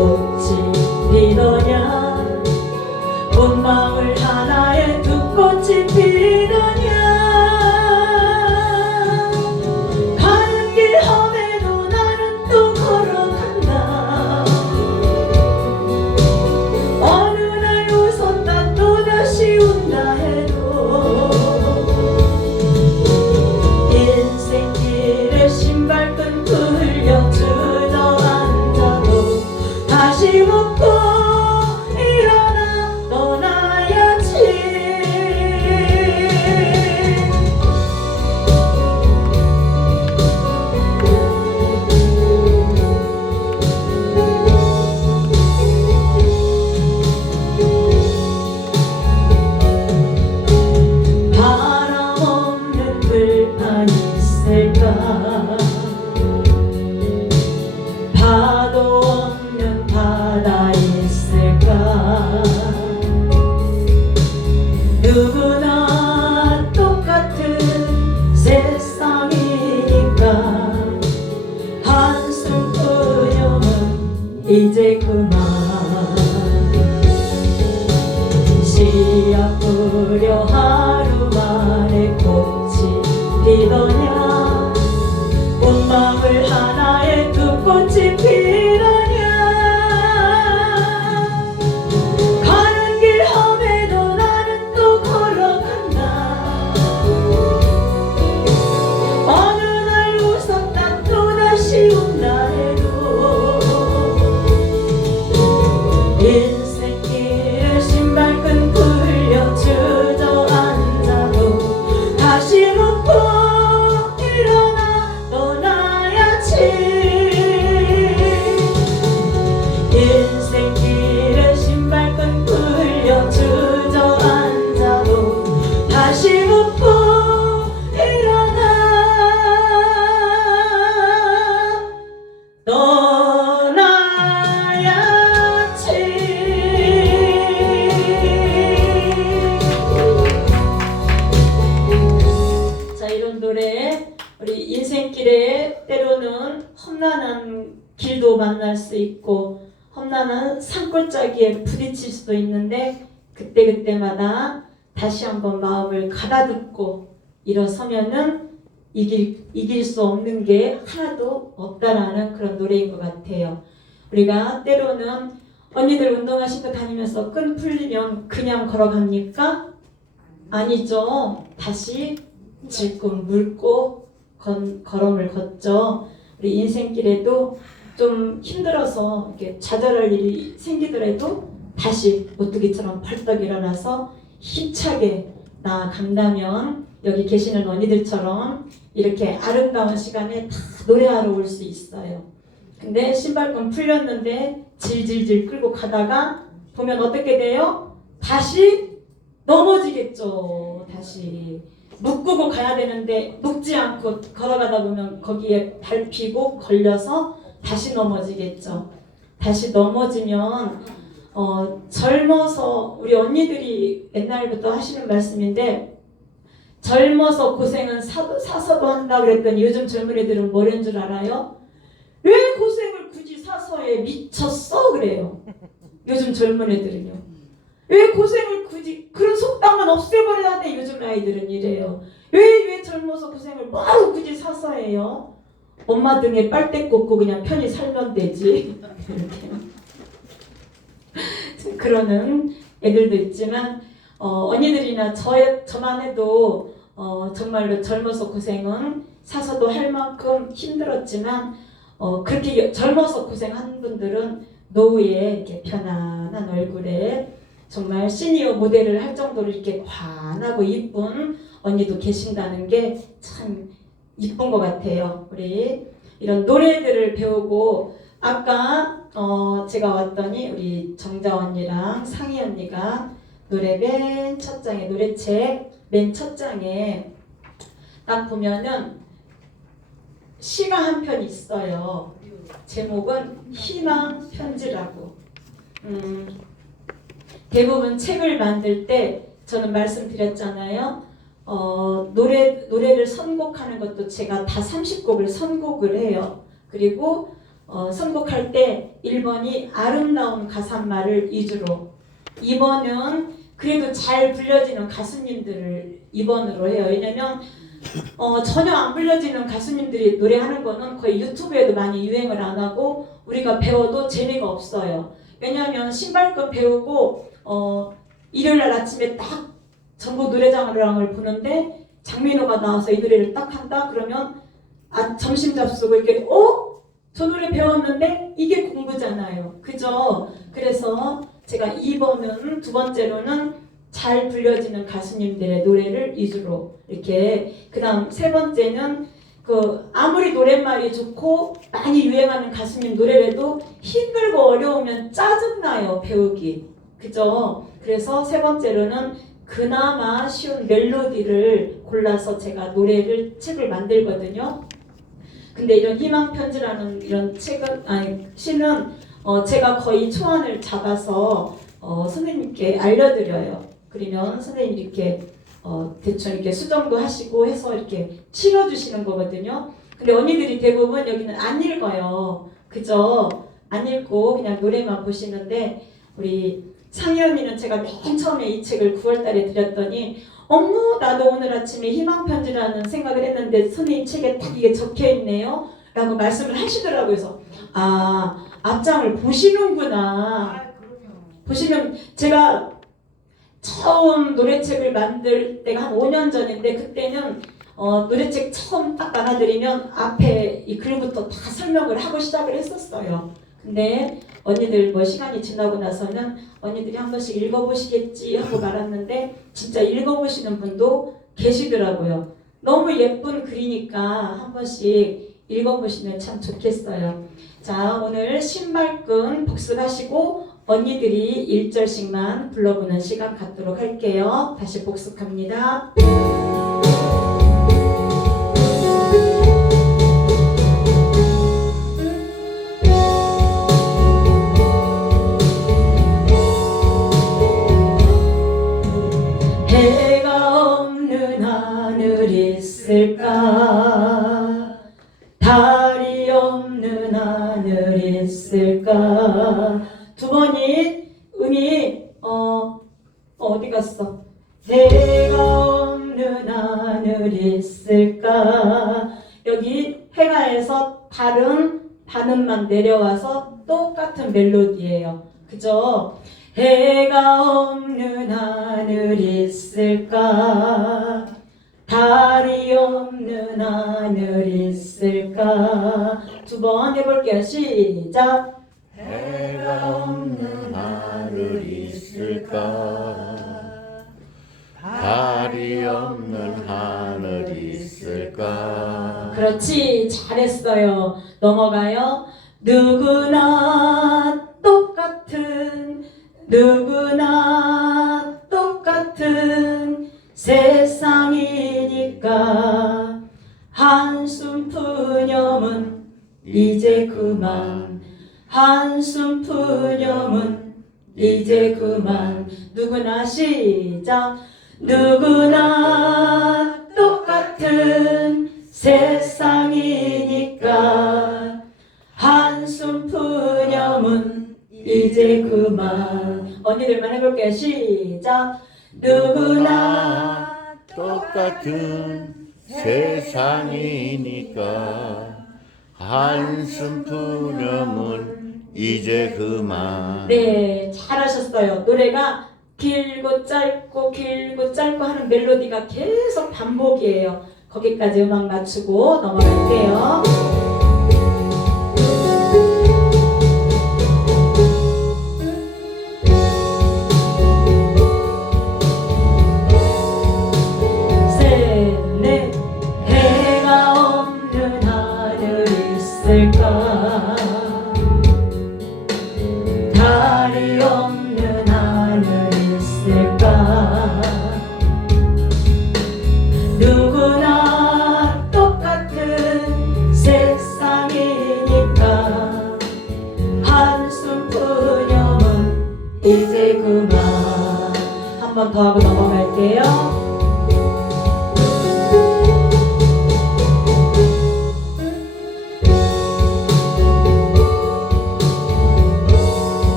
만 산골짜기에 부딪힐 수도 있는데 그때 그때마다 다시 한번 마음을 가다듬고 일어서면은 이길 이길 수 없는 게 하나도 없다라는 그런 노래인 것 같아요. 우리가 때로는 언니들 운동하시고 다니면서 끈 풀리면 그냥 걸어갑니까? 아니죠. 다시 질끈 물고 건, 걸음을 걷죠. 우리 인생길에도 좀 힘들어서 이렇게 좌절할 일이 생기더라도 다시 오뚜기처럼 벌떡 일어나서 힘차게 나아간다면 여기 계시는 언니들처럼 이렇게 아름다운 시간에 다 노래하러 올 수 있어요. 근데 신발끈 풀렸는데 질질질 끌고 가다가 보면 어떻게 돼요? 다시 넘어지겠죠. 다시 묶고 가야 되는데 묶지 않고 걸어가다 보면 거기에 밟히고 걸려서 다시 넘어지겠죠. 다시 넘어지면 어, 젊어서 우리 언니들이 옛날부터 하시는 말씀인데 젊어서 고생은 사, 사서도 한다 그랬더니 요즘 젊은 애들은 뭐라는 줄 알아요? 왜 고생을 굳이 사서 해 미쳤어 그래요. 요즘 젊은 애들은요. 왜 고생을 굳이 그런 속담은 없애버려야 돼 요즘 아이들은 이래요. 왜 왜 젊어서 고생을 뭐하러 굳이 사서 해요? 엄마 등에 빨대 꽂고 그냥 편히 살면 되지. 그러는 애들도 있지만 어, 언니들이나 저, 저만 해도 어, 정말로 젊어서 고생은 사서도 할 만큼 힘들었지만 어, 그렇게 여- 젊어서 고생한 분들은 노후에 이렇게 편안한 얼굴에 정말 시니어 모델을 할 정도로 이렇게 환하고 이쁜 언니도 계신다는 게 참 이쁜 것 같아요. 우리 이런 노래들을 배우고 아까 어, 제가 왔더니 우리 정자 언니랑 상희 언니가 노래 맨 첫 장에 노래책 맨 첫 장에 딱 보면은 시가 한 편 있어요. 제목은 희망 편지라고. 음, 대부분 책을 만들 때 저는 말씀드렸잖아요. 어, 노래 노래를 선곡하는 것도 제가 다 30곡을 선곡을 해요. 그리고 어, 선곡할 때 1번이 아름다운 가사말을 위주로 2번은 그래도 잘 불려지는 가수님들을 2번으로 해요. 왜냐면 어, 전혀 안 불려지는 가수님들이 노래하는 거는 거의 유튜브에도 많이 유행을 안 하고 우리가 배워도 재미가 없어요. 왜냐하면 신발끈 배우고 어, 일요일 날 아침에 딱 전국 노래장을 보는데 장민호가 나와서 이 노래를 딱 한다 그러면 아, 점심 잡수고 이렇게 어? 저 노래 배웠는데 이게 공부잖아요. 그죠? 그래서 제가 2번은 두 번째로는 잘 불려지는 가수님들의 노래를 위주로 이렇게 그다음 세 번째는 그 아무리 노랫말이 좋고 많이 유행하는 가수님 노래라도 힘들고 어려우면 짜증나요 배우기 그죠 그래서 세 번째로는 그나마 쉬운 멜로디를 골라서 제가 노래를 책을 만들거든요 근데 이런 희망 편지라는 이런 책은 아니 시는 어, 제가 거의 초안을 잡아서 어, 선생님께 알려드려요 그러면 선생님이 이렇게 어, 대충 이렇게 수정도 하시고 해서 이렇게 실어주시는 거거든요. 근데 언니들이 대부분 여기는 안 읽어요. 그죠? 안 읽고 그냥 노래만 보시는데 우리 상희 언니는 제가 맨 처음에 이 책을 9월 달에 드렸더니 어머 나도 오늘 아침에 희망편지라는 생각을 했는데 선생님 책에 딱 이게 적혀 있네요. 라고 말씀을 하시더라고요. 그래서 아 앞장을 보시는구나. 아. 보시면 제가 처음 노래책을 만들 때가 한 5년 전인데 그때는 어, 노래책 처음 딱 나눠드리면 앞에 이 글부터 다 설명을 하고 시작을 했었어요. 근데 언니들 뭐 시간이 지나고 나서는 언니들이 한 번씩 읽어보시겠지 하고 말았는데 진짜 읽어보시는 분도 계시더라고요. 너무 예쁜 글이니까 한 번씩 읽어보시면 참 좋겠어요. 자, 오늘 신발끈 복습하시고 언니들이 1절씩만 불러보는 시간 갖도록 할게요. 다시 복습합니다. 내려와서 똑같은 멜로디예요. 그죠? 해가 없는 하늘 있을까? 달이 없는 하늘 있을까? 두 번 해볼게요. 시작. 해가 없는 하늘 있을까 달이 없는 하늘 있을까 그렇지. 잘했어요. 넘어가요. 누구나 똑같은, 누구나 똑같은 세상이니까 한숨 푸념은 이제 그만. 한숨 푸념은 이제 그만. 누구나 시작. 누구나 똑같은 세상이니까 이제 그만. 언니들만 해볼게요. 시작. 누구나 똑같은 세상이니까 한숨 푸념은 이제 그만. 네 잘하셨어요. 노래가 길고 짧고 길고 짧고 하는 멜로디가 계속 반복이에요. 거기까지 음악 맞추고 넘어갈게요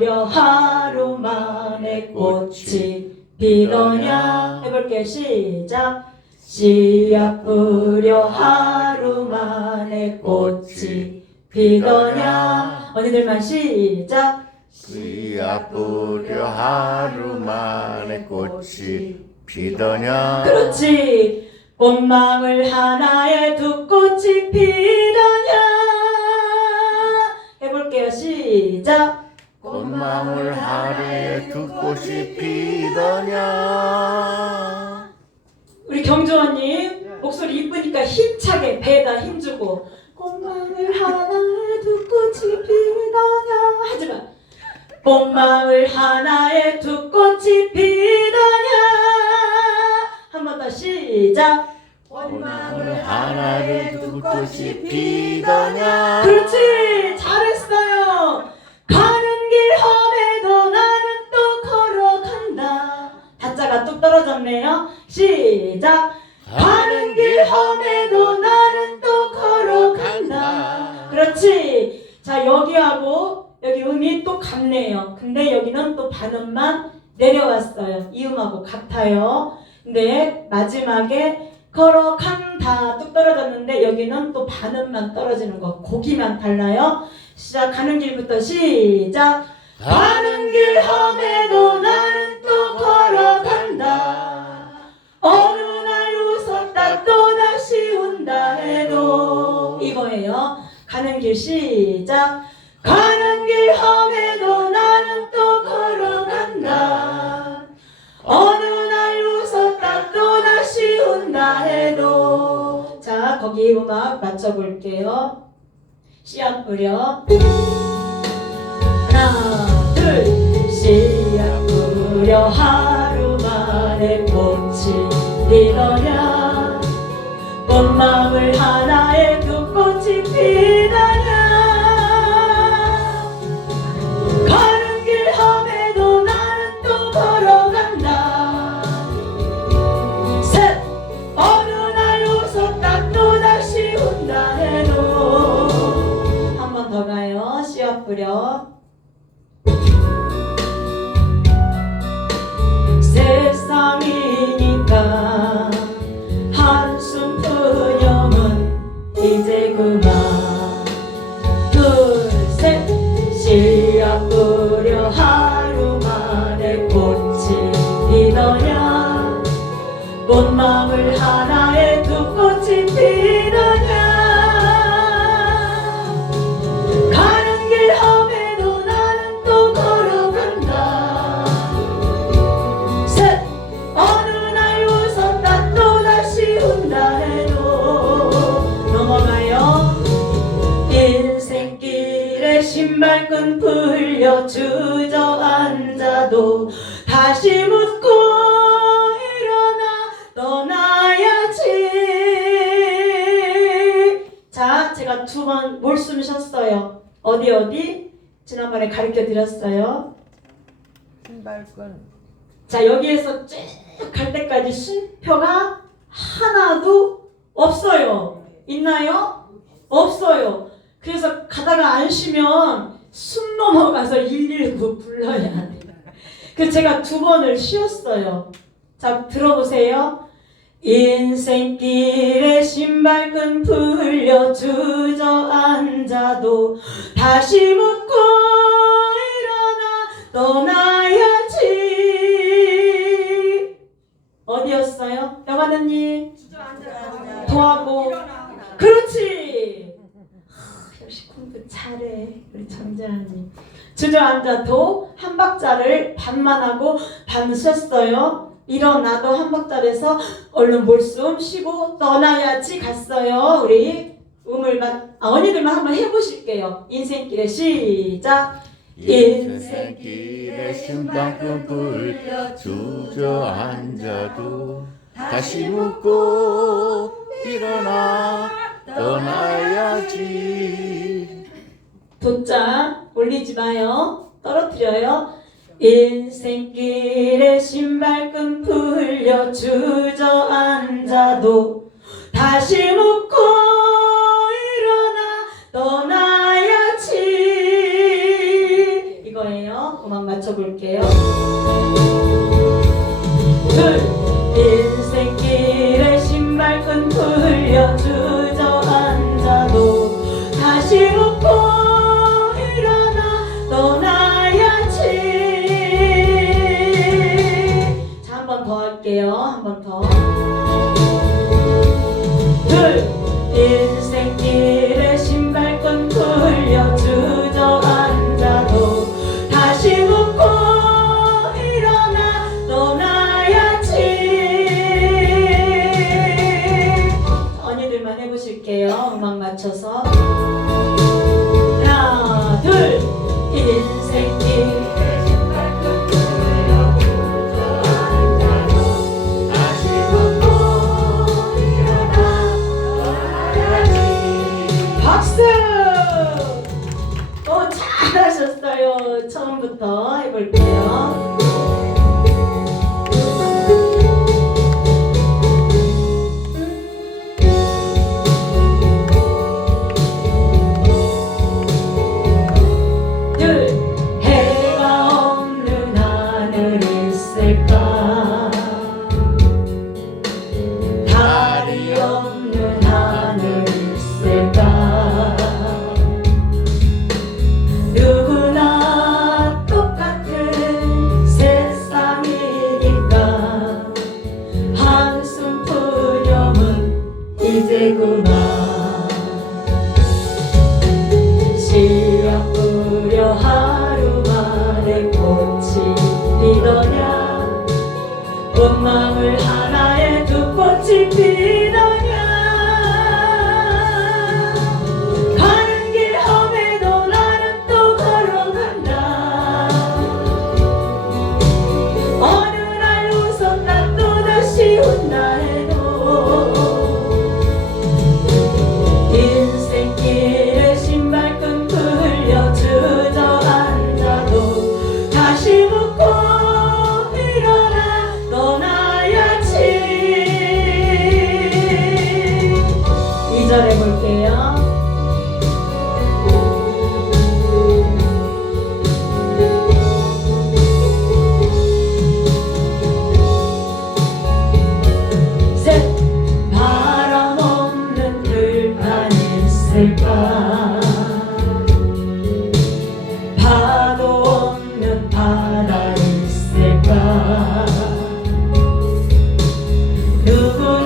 뿌려 하루 만에 꽃이 피더냐? 해볼게요 시작. 씨앗 뿌려 하루 만에 꽃이 피더냐? 언니들만 시작. 씨앗 뿌려 하루 만에 꽃이 피더냐? 그렇지. 꽃망울 하나에 두 꽃이 피더냐? 해볼게요 시작 꽃망울 하루에 두 꽃이 피더냐? 우리 경주 언니 목소리 이쁘니까 힘차게 배에다 힘주고 꽃망울 하나에 두 꽃이 피더냐? 하지마 꽃망울 하나에 두 꽃이 피더냐? 한 번 더 시작. 꽃망울 하나에 두 꽃이 피더냐? 그렇지 내려왔어요. 이 음하고 같아요. 근데 마지막에 걸어간다 뚝 떨어졌는데 여기는 또 반음만 떨어지는 거. 고기만 달라요. 시작. 가는 길부터 시작. 가는 길 험해도 나는 또 걸어간다. 어느 날 웃었다 또 다시 운다 해도. 이거예요. 가는 길 시작. 가는 길 험해도 나는 또 걸어 간다. 어느 날 웃었다. 또 다시 운다 해도. 자 거기 음악 맞춰볼게요. 씨앗 뿌려. 하나 둘 씨앗 뿌려. 하루 만에 꽃이 피더냐. 꽃망울 하나에 두 꽃이 피 뿌려 세상이니까 한숨 푸념은 이제 그만. 둘셋 씨앗 뿌려 하루 만에 꽃이 피더냐? 꽃망울 하나에 두 꽃이 피 발끈 풀려 주저앉아도 다시 묻고 일어나 떠나야지 자 제가 두 번 몰숨 쉬었어요 어디 어디 지난번에 가르쳐 드렸어요 신발끈 자 여기에서 쭉 갈 때까지 쉼표가 하나도 없어요. 있나요? 없어요. 그래서 가다가 안 쉬면 숨 넘어가서 119 불러야 돼. 그래서 제가 두 번을 쉬었어요. 자, 들어보세요. 인생길에 신발끈 풀려 주저앉아도 다시 묻고 일어나 떠나야지. 어디였어요? 영화는님 도하고 그렇지. 잘해 우리 정자님. 주저앉아도 한 박자를 반만 하고 반 쉬었어요. 일어나도 한 박자에서 얼른 몰숨 쉬고 떠나야지 갔어요. 우리 음을만 아, 언니들만 한번 해보실게요. 인생길에 시작. 인생길에 신방금 불려 주저앉아도 다시 묻고 일어나 떠나야지 도자 올리지 마요. 떨어뜨려요. 인생길에 신발끈 풀려 주저앉아도 다시 묻고 일어나 떠나야지. 이거예요. 음악 맞춰볼게요. 둘. 더 누구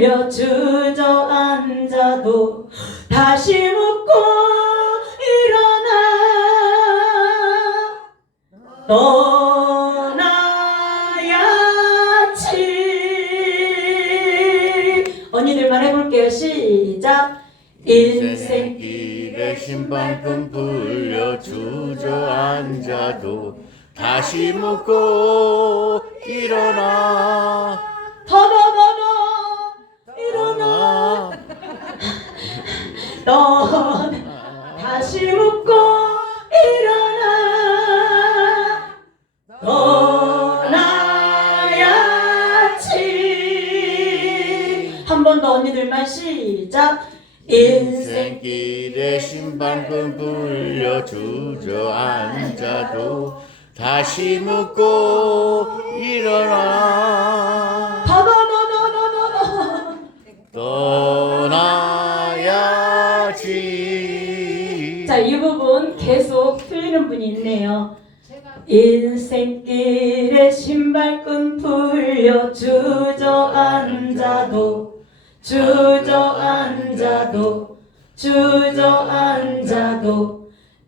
풀려 주저앉아도 다시 묻고 일어나. 떠나야지. 언니들만 해볼게요. 시작. 인생길에 신발끈 풀려 주저앉아도 다시 묻고 한 번 더 언니들만 시작. 인생 인생길에 신발끈 풀려 주저앉아도 다시 묻고 일어나. 더더더더더더 떠나야지. 자, 이 부분 계속 틀리는 분이 있네요. 인생길에 신발끈 풀려 주저앉아도 주저앉아도 주저앉아도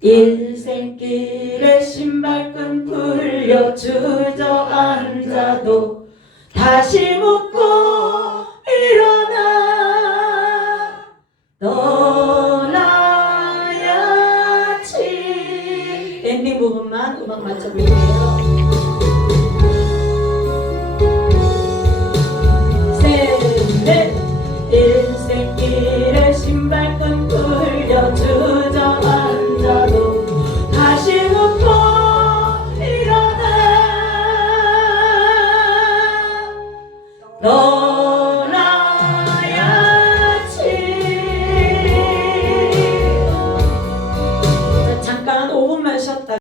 인생길에 신발끈 풀려 주저앉